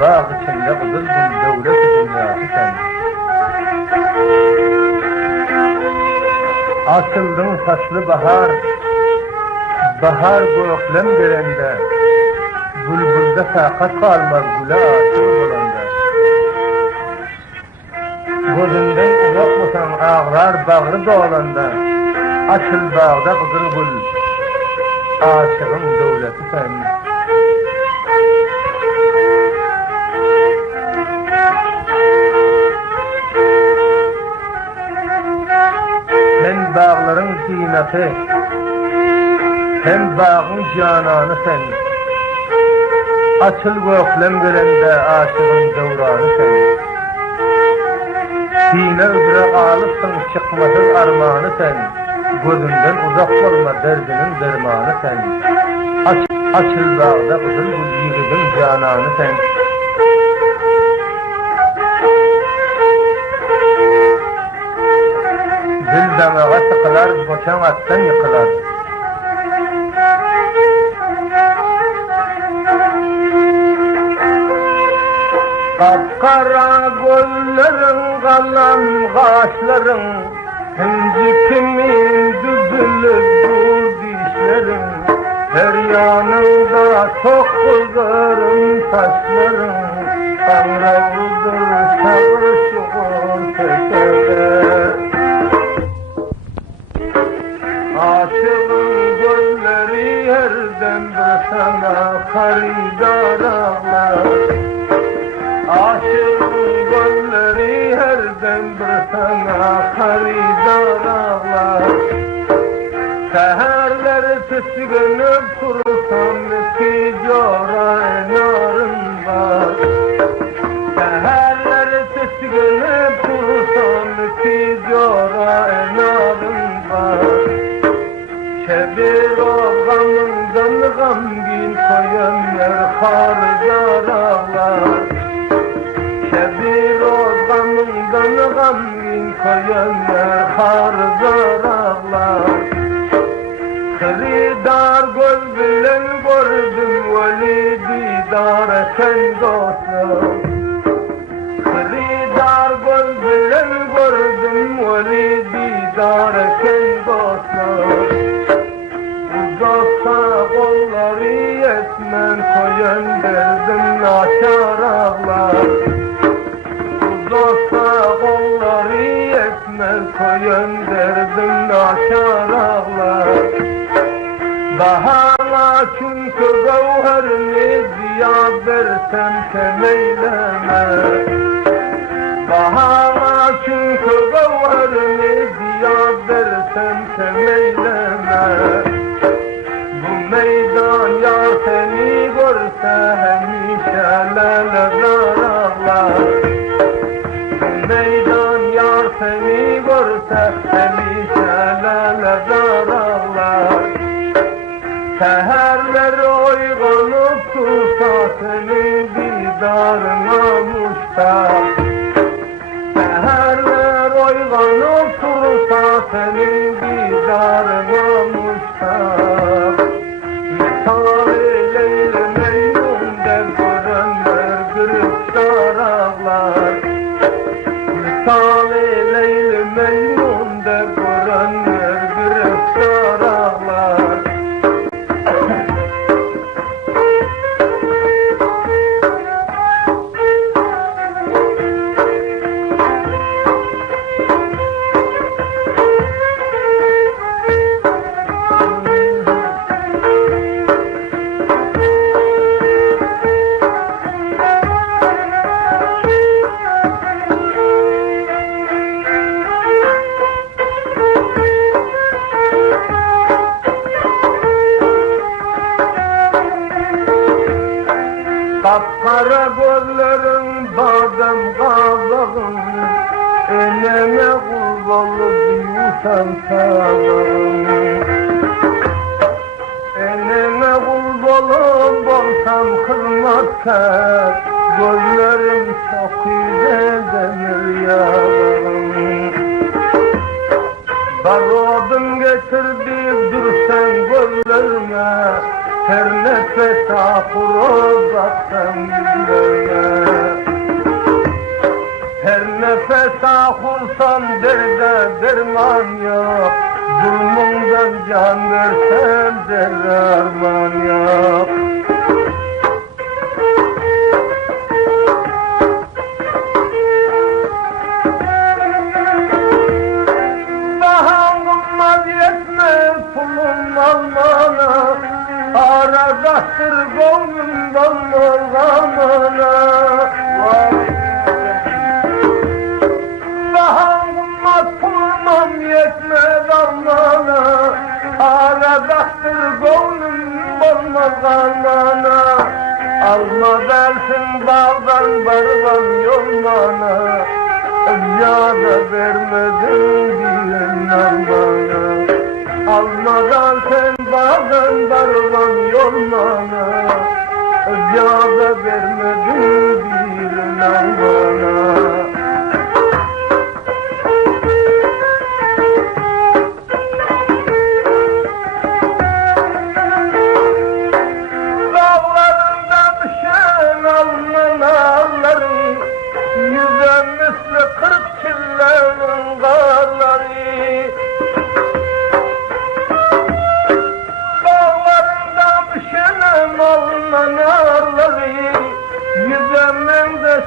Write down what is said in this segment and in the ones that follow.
bağ içinde kızıl gül devlet dünyası sen. Açıldın faslı bahar, bahar göklem gelende, bülbülde takat kalmaz güle aşık olanda. Gözünden uzakmasan ağrar bağrı doğalanda, açıl bağda kızıl gül, aşığın devleti sen. Sen bağların ziyneti, sen bağın cananı sen. Açıl göklem gelende aşığın devranı sen. Sine üzere alıpsın çıkmasız armağanı sen. Gözünden uzak olma derdinin dermanı sen. Açıl bağda kızıl gül yiğidin cananı sen. Dil damağa tıkılar, boşan attan yıkılar. Kapkara gözlerin, kalan kaşların, şimdi kimin düzülüp dur dişlerin, her yanında çok kızarım saçların, kavruldur sabır şukur tekeler. Aşığın gözleri yerden bir sana haridar ağlar. Aşığın gözleri yerden bir sana haridar ağlar. Seherleri tüsgünüp kursam ki cora enarım var. Seherleri tüsgünüp kursam ki cora enarım var. Şebir o gamından gamgin koyanlar haridar ağlar. Şebir o gamından gamgin koyanlar haridar ağlar. Kıridar göz bilen gördüm veli didar eken dostum. Kıridar göz bilen gördüm veli didar eken dostum. Uzaksa kolları yetmen koyan derdim naşar ağlar. Uzaksa kolları yetmen koyan derdim naşar ağlar. Bahana çünkü gavherini ziya versem temeyleme. Bahana çünkü gavherini ziya versem temeyleme. Bu meydan ya seni görse hemişe leleler ağlar. Bu meydan ya seni görse hemişe leleler ağlar. Seherler oyganıp tutsa senin didarına muştak. Seherler oyganıp tutsa senin didarına muştak. Misal-i Leyli Mecnun'da görenler gırıftar ağlar. Misal-i Leyli Mecnun'da görenler gırıftar ağlar. Kapkara gözlerin badem kazağın, eneme kurbalı büyüsen sağın. Eneme kurbalı bolsam kırmazken, gözlerim çok iyi demir yağın. Barodun getirdiği dursan gözlerime, her nefes ahur baksam yüzlerine. Her nefes ahursan derde derman yok, zulmünden can versem derman yok. Bahanım yetmez pulum almana, aradaktır gönlüm dolmaz pulum yetmez almana, aradaktır gönlüm dolmaz almana. Alma dersin bağdan barvan yolmana, ziyade vermedin diyen almana. Almadan sen bağdan barvan yolmana, ziyade vermedin diyen almana.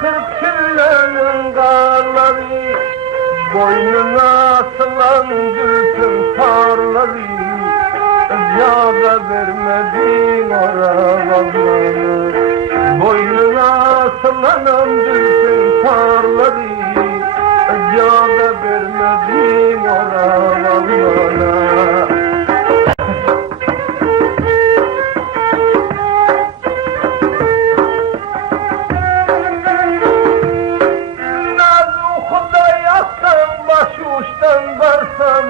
Kırk çillenin karları, boynuna asılan gülsün tarları, ziyade vermedin oravalları. Boynuna asılan gülsün tarları, ziyade vermedin oravalları. Uçtan varsam,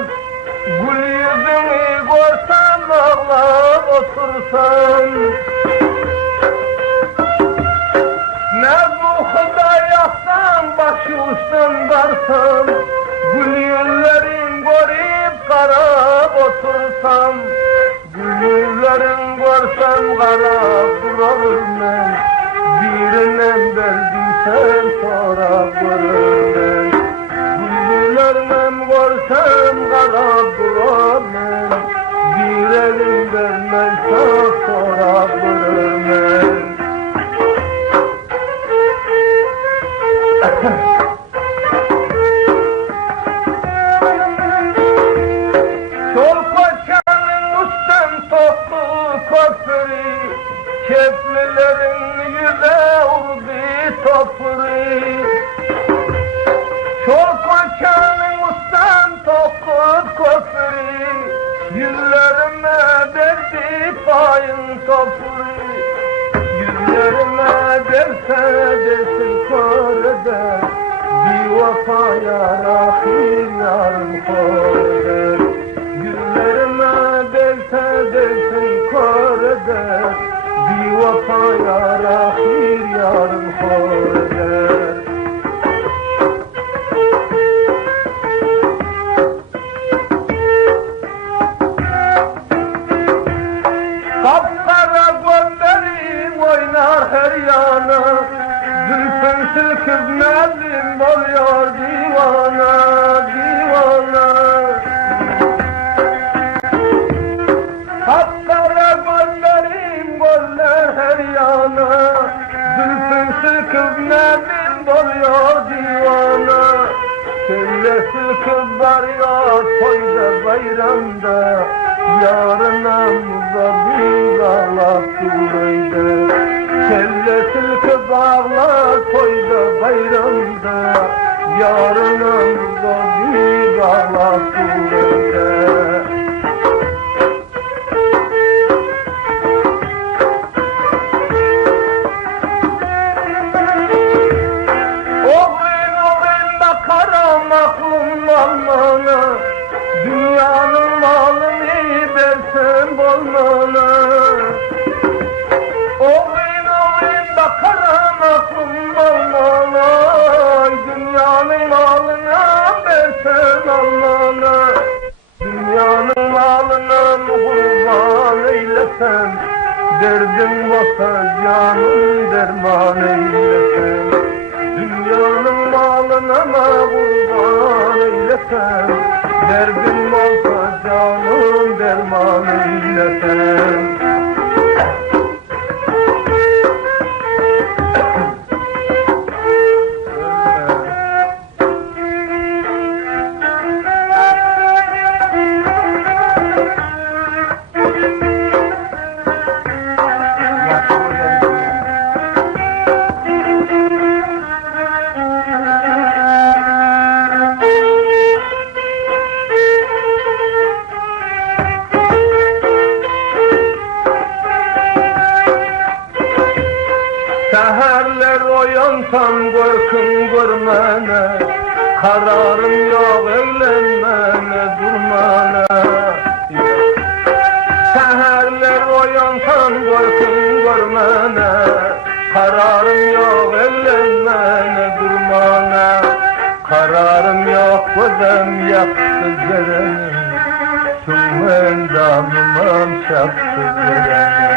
gül yüzünü görsem, ağlar otursam. Mezuhda yaksam, başı uçtan varsam, gül yüzlerin görüp kara otursam. Gül yüzlerin görsem kara durarım ben, birine verdiysen sonra görürüm ben. Güllerden görsem kara duramam, bir elim vermezse sonra görürüm. Çol paçanın üstten toplu köprü, keflilerin yüze vurdu topru. Çol paçanın üstten toplu köprü, yüzlerime derdi payın topru. Yüzlerime derse desin körede, bir vefaya rahil yarım körede. Yüzlerime derse desin körede, bir vefaya rahil yarım körede. Kapkara gözlerim oynar her yana, zülfün silkip nazim oluyor divana, divana. Kapkara gözlerim goller her yana, zülfün silkip nazim oluyor divana. Kelle silkip varıyor toyda bayramda, yarına muzabir ağlar surayda. Kelle silkip ağlar toyda bayramda, yarına muzabir ağlar surayda. Oğlum oğlum bakaram aklım almana, dünyanın malını versen bolmana. Oğlum oğlum bakaram aklım almana, dünyanın malını versen almana. Dünya Derdin olsa canım derman eylesen, dünyanın malına mı kurban eylesen, derdin olsa canım derman eylesen. Seherler oyansam korkun görmene, kararım yok evlenmene durmana. Seherler oyansam korkun görmene, kararım yok evlenmene durmana. Kararım yok gözüm yaktı cerenim, şu endamım çaktı cerenim.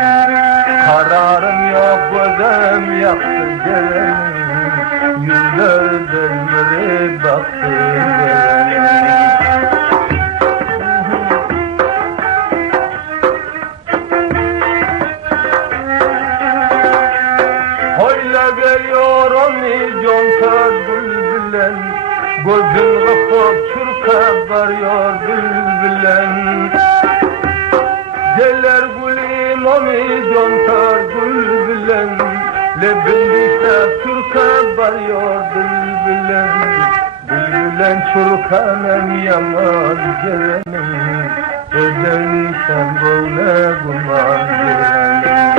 Kararım yok gözüm yaktı cerenim, yüzlerdir biri baktı cerenim. Hoyla geliyor onu conta bülbülen, gözün kıpıp çürke varıyor bülbülen. Geller gülüm onu contar bülbülen, lebindişte çürke varıyor bülbülen. Bülbülen çürkenem yaman cerenim, ödenişem böyle guman cerenim.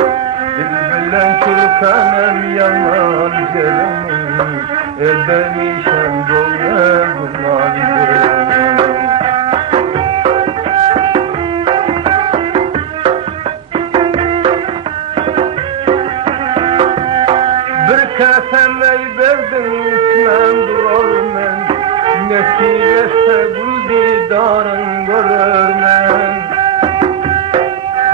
Bülbülen çürkenem yaman cerenim, ödenişem böyle guman cerenim. Kasem ey verdin ismen durur men, nesilese gül didarın görür men.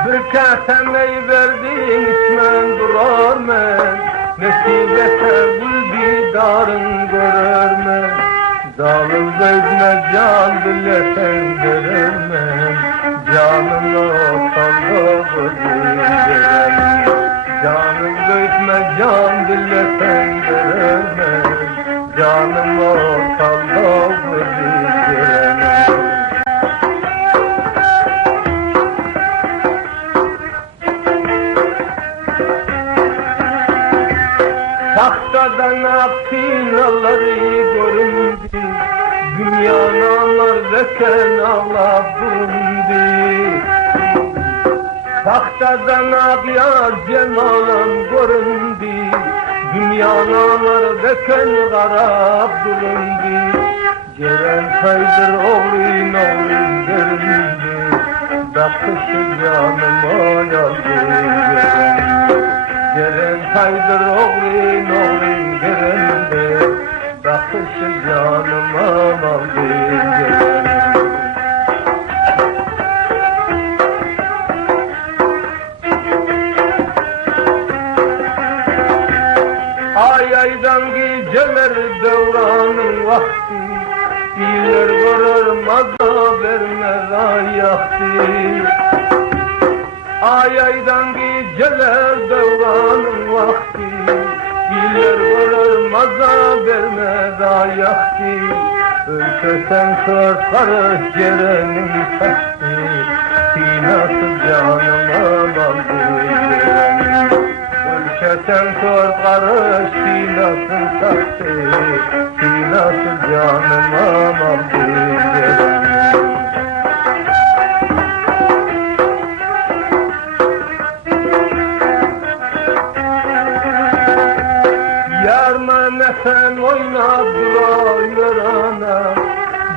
Bir kasem ey verdin ismen durur men, nesilese gül didarın görür men. Zalim gözüne can dilesen görür men, canın ortalığı gözü. Canım göğsüme can dilesen göremem, canım ortalığı göremem. Tahtadan aksinaları göründü, dünyanın veken ağladı. Tahtadan ağyar cemalım göründü, dünyanın veken garap durundu. Ceren kaydır oğlum oğlum göründü, bakışı canıma yazdı Ceren. Ceren kaydır oğlum oğlum göründü, bakışı canıma aldı Ceren. Aydan geceler devranın vakti, iyiler görür maza vermez ayaktı. Aydan geceler devranın vakti, iyiler görür maza vermez ayaktı. Ölçesen kör karış cerenin taktı, sinası canıma baldı cerenin. Ölçesen kör karış sinasın taktı, sinası canıma baldı cerenin. Sen oynat durar ana,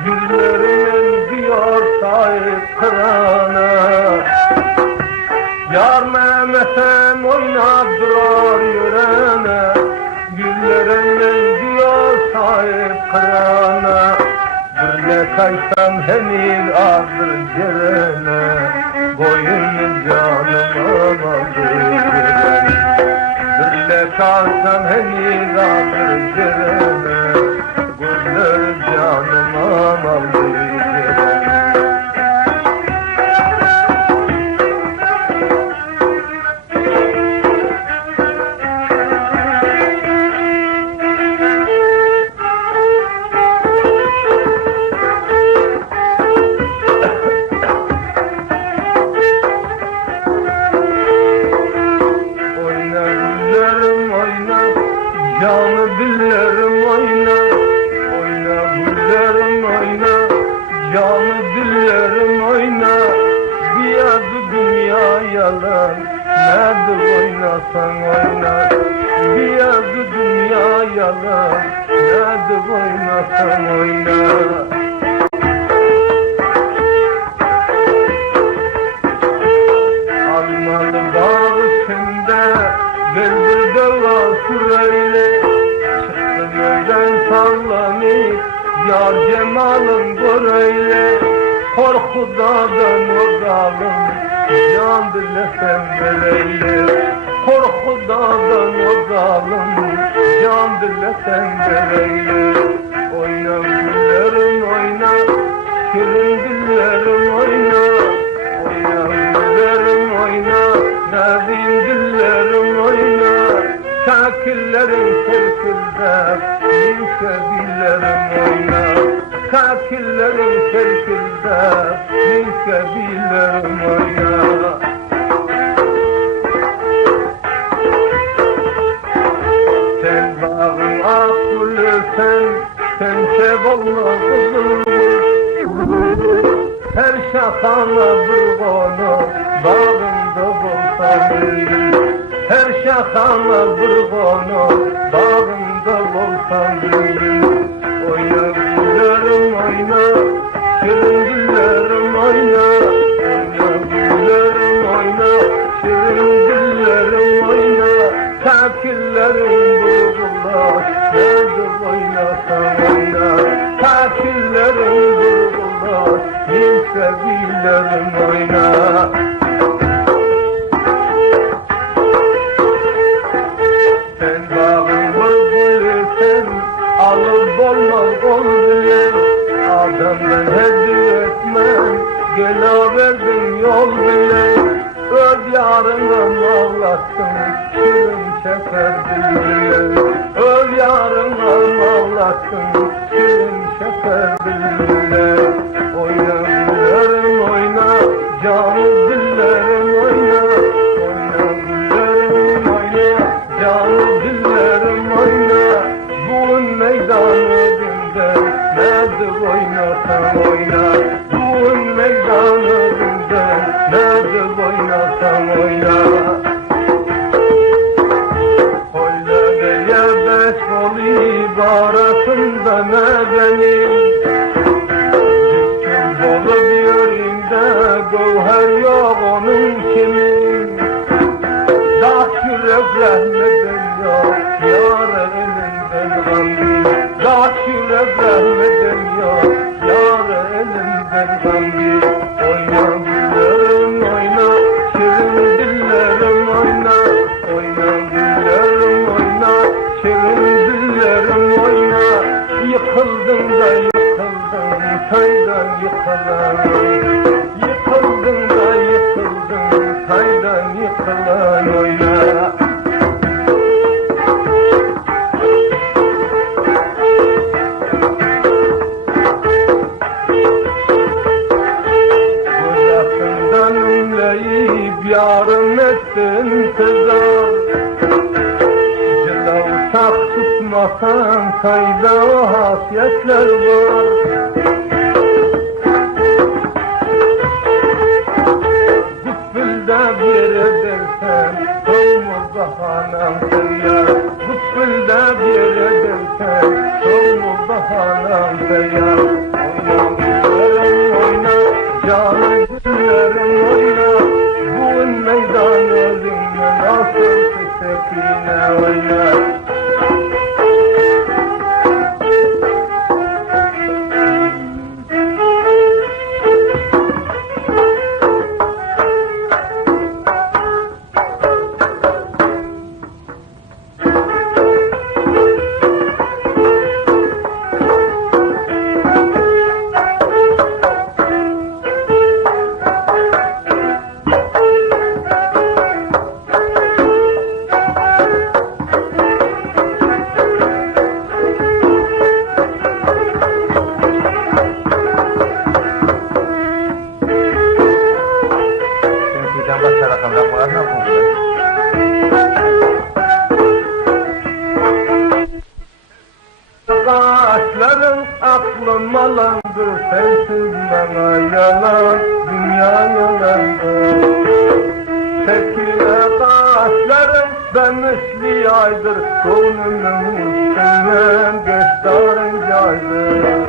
güllerinin diyor sahip kırana. Yar Mehmet'en oynat durar yörene, güllerinin diyor sahip kırana. Bir ne kaysam henil azdır cerene, boyun canıma baldır. çalsam henidadır cereme, gözler canıma aldı cereme. Canı dillerim oyna, oyna güllerim oyna, canı dillerim oyna, bir adı dünya yalan, nedir oynasan oyna, bir adı dünya yalan, nedir oynasan oyna. Almalı bağ içinde, bülbülde vasır eyle, çıktı gölden sallanıp, yar cemalın göreyle, korkudan odalım, can dilesem beleyle, korkudan odalım, can dilesem beleyle. Oyna güllerim oyna, şirin dillerim oyna, oyna güllerim oyna, nazim dillerim oyna, kakillerin serkilde, minke dillerim oyna, kakillerin serkilde, minke dillerim oyna. Sen bağın akıllı sen şebolma kızım, her şakana bir konu, bağımda bulsam ölüm. Her şakana bir konu, bağımda bulsam ölüm. Oyna güllerim oyna, şirin güllerim oyna, oyna güllerim oyna, şirin güllerim oyna, kakillerim bulgular, nedir oynasam oyna, kakillerim bulgular, minke dillerim oyna. Sen bağın bülbülüsen, alıp olmaz ol bilir, adamdan hediye etmem, gela verdim yol bilir. Öz yarına ağlattım, şirin şeker bülbülü. Öz yarına ağlattım, şirin şeker bülbülü. Oyna güllerim oyna, canı dillerim oyna, oyna güllerim oyna, canı dillerim oyna. Bugün meydan önünde, nedir oynasam oyna, bugün meydan önünde, nedir oynasam oyna. Hollagaya beş kol ibaratında ne benim, düşkün bolup yüreğimde gövher yok onun kimin. Dağ yürek rahmetin yok, yar elinden gambi. Dağ yürek rahmetin yok, yar elinden gambi. Oyna güllerim oyna, şirin dillerim oyna, oyna güllerim oyna, şirin dillerim oyna. Yıkıldım da yıkıldım, kaydan yıkılan, yıkıldım da yıkıldım, kaydan yıkılan oyna. Gözakından ümleyip yarım ettin tezar, cılav tak tutmasan kayda o hasiyetler var. Gutbülde bir edersen olmaz bahanam seyyar. Gutbülde bir edersen olmaz bahanam seyyar. Oyna güllerim oyna, canı güllerim oyna, bugün meydan önünde nasıl sekine oyna. sensiz bana yalan, dünya yalandır. Tekine kaşlarım ben misli aydır, Konumun üstünden geçtarın caydır.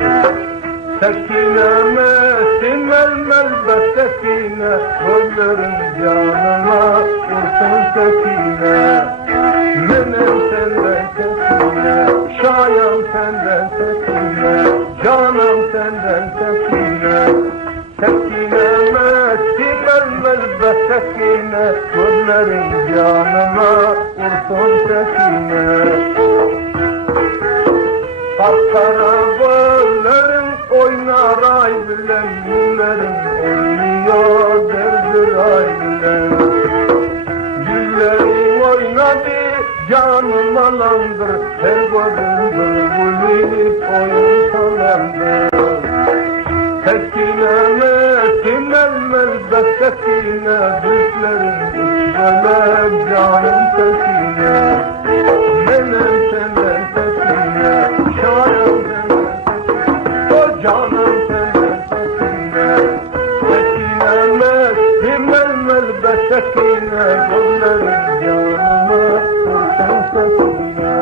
Sekineme sinmel sekine, Gözlerin canıma vursun sekine. Menem senden sekine, şayam senden sekine, canım senden sekine. Sekineme sinmel sekine, Gözlerin canıma vursun sekine. Kapkara gözlerin oynar ay bilen, Güllerin oynuyor derdir ay bilen. Güllerin oynadı canım alandır, her gözüm bülbülü oyun salandır. Sekineme sinmel sekine, Düşlerin üstüne canım sekine. Menem senden sekine, şayam senden sekine, o canım senden sekine. Sekineme sinmel sekine, Gözlerin canıma vursun sekine.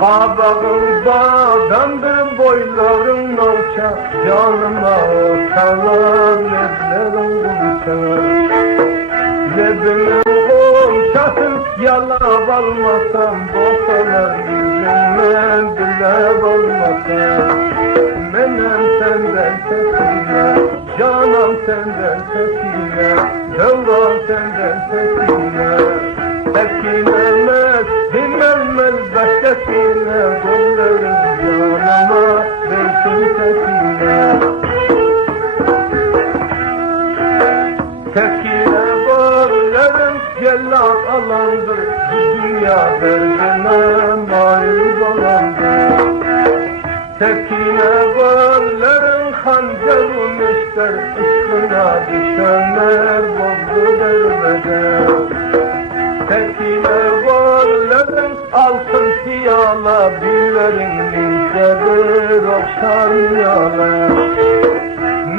Kabağın bağdandır, boyların nalça, Canıma ortalar leblerin gülçe. Lebimin komşasın, yalap almasam, Bosalar yüzünden dilep almasam. Menem senden sekine, canım senden sekine, Sevdam senden sekine. Sekineme dinlenmez bekletine, Gözlerin canıma versin sekine. Sekine gözlerin cellat alandır, Bu dünya derdine mail dolandır. Sekine gözlerin hancarın ister, Işkına düşenler bozdu derbeder. Sekine gözlerin altın siyala, Dillerin incedir okşar yala.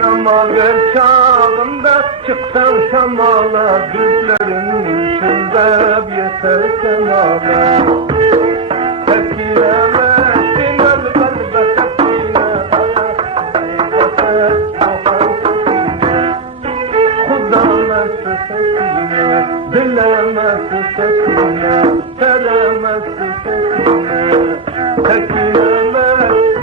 Namaver çağında çıksan şamala, Düzlerin içinde yeter semala. Sekineme sinel kalbe sekine, Kudamesi sekine, dilemesi sekine, seremesi sekine. Sekineme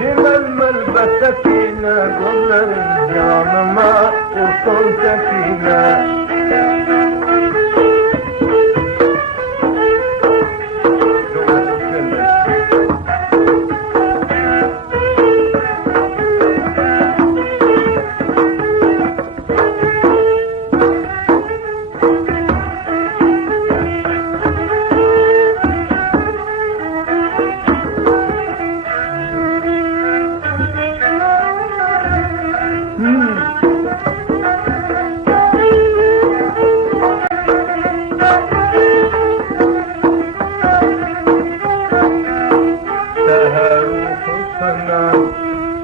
dinlenmel sekine, Gözlerin canıma vursun sekine.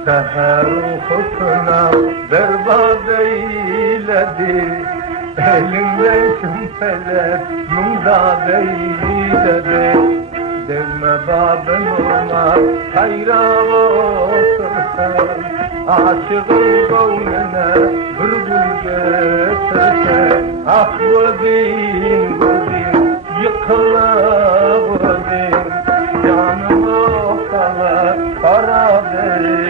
Seher husna berbat eyledi, Elinden şümfeler mümdad eyledi. Devme babın olmaz hayran otursan, Aşığın gönlüne bülbül getirsen. Ah gözüm gözüm yıkıla gözüm, Canım okala kara değil.